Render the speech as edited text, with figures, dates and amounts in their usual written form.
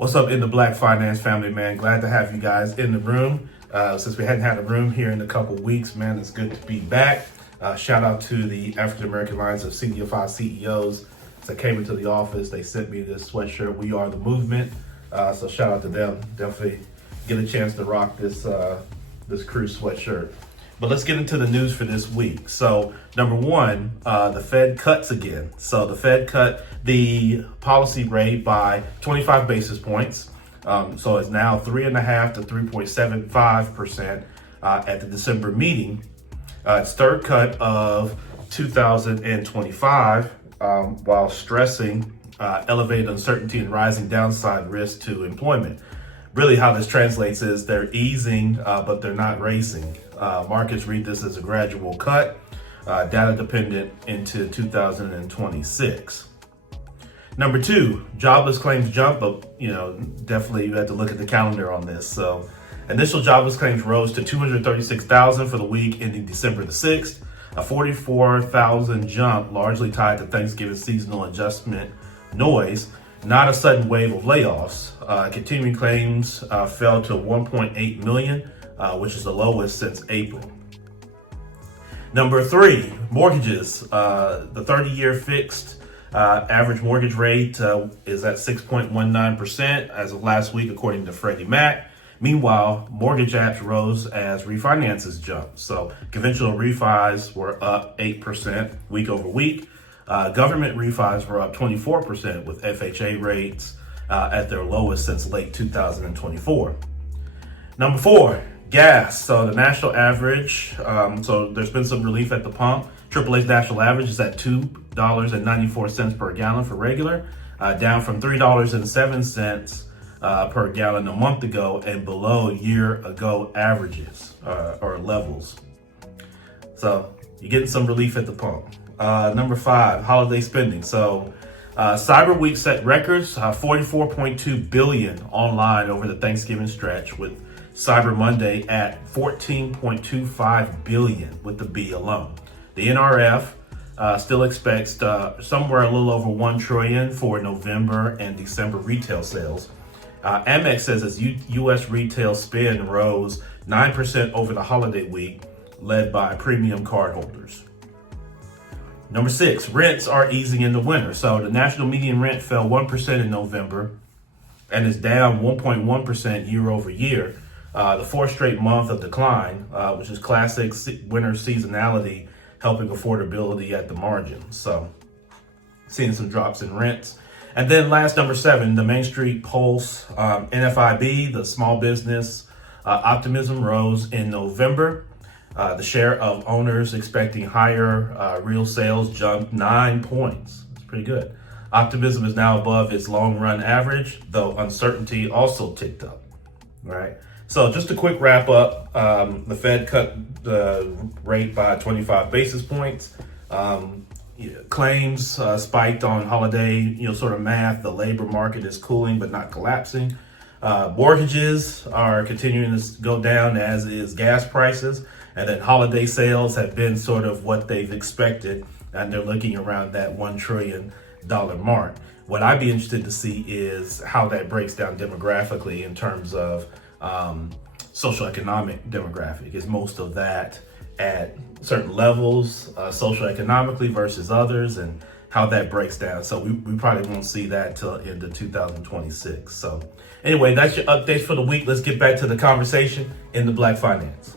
What's up in the Black Finance family, man? Glad to have you guys in the room. Since we hadn't had a room here in a couple weeks, man, it's good to be back. Shout out to the African American Alliance of CDFI CEOs. As I came into the office, they sent me this sweatshirt, "We Are the Movement." So shout out to them. Definitely get a chance to rock this crew sweatshirt. But let's get into the news for this week. So number one, the Fed cuts again. So the Fed cut the policy rate by 25 basis points. So it's now 3.5 to 3.75% at the December meeting. Its third cut of 2025, while stressing elevated uncertainty and rising downside risk to employment. Really how this translates is they're easing, but they're not racing. Markets read this as a gradual cut, data dependent into 2026. Number two, jobless claims jump, but definitely you have to look at the calendar on this. So initial jobless claims rose to 236,000 for the week ending December the 6th, a 44,000 jump largely tied to Thanksgiving seasonal adjustment noise, not a sudden wave of layoffs. Continuing claims fell to 1.8 million, which is the lowest since April. Number three, mortgages. The 30-year fixed average mortgage rate is at 6.19% as of last week, according to Freddie Mac. Meanwhile, mortgage apps rose as refinances jumped. So conventional refis were up 8% week over week. Government refis were up 24% with FHA rates at their lowest since late 2024. Number four, gas. So the national average, so there's been some relief at the pump. AAA's national average is at $2.94 per gallon for regular, down from $3.07 per gallon a month ago and below year ago averages or levels. So you're getting some relief at the pump. Number five, holiday spending. So Cyber Week set records, 44.2 billion online over the Thanksgiving stretch, with Cyber Monday at 14.25 billion with the B alone. The NRF still expects somewhere a little over 1 trillion for November and December retail sales. Amex says its U.S. retail spend rose 9% over the holiday week, led by premium cardholders. Number six, rents are easing in the winter. So the national median rent fell 1% in November and is down 1.1% year over year. The fourth straight month of decline, which is classic winter seasonality, helping affordability at the margin. So seeing some drops in rents. And then last, number seven, the Main Street Pulse, NFIB, the small business optimism rose in November. The share of owners expecting higher real sales jumped 9 points. That's pretty good. Optimism is now above its long run average, though uncertainty also ticked up. Right. So just a quick wrap up. The Fed cut the rate by 25 basis points. Claims spiked on holiday, sort of math. The labor market is cooling but not collapsing. Mortgages are continuing to go down, as is gas prices. And then holiday sales have been sort of what they've expected, and they're looking around that $1 trillion mark. What I'd be interested to see is how that breaks down demographically in terms of socioeconomic demographic. Is most of that at certain levels socioeconomically versus others, and how that breaks down. So we probably won't see that till into 2026. So anyway, that's your updates for the week. Let's get back to the conversation in the Black Finance.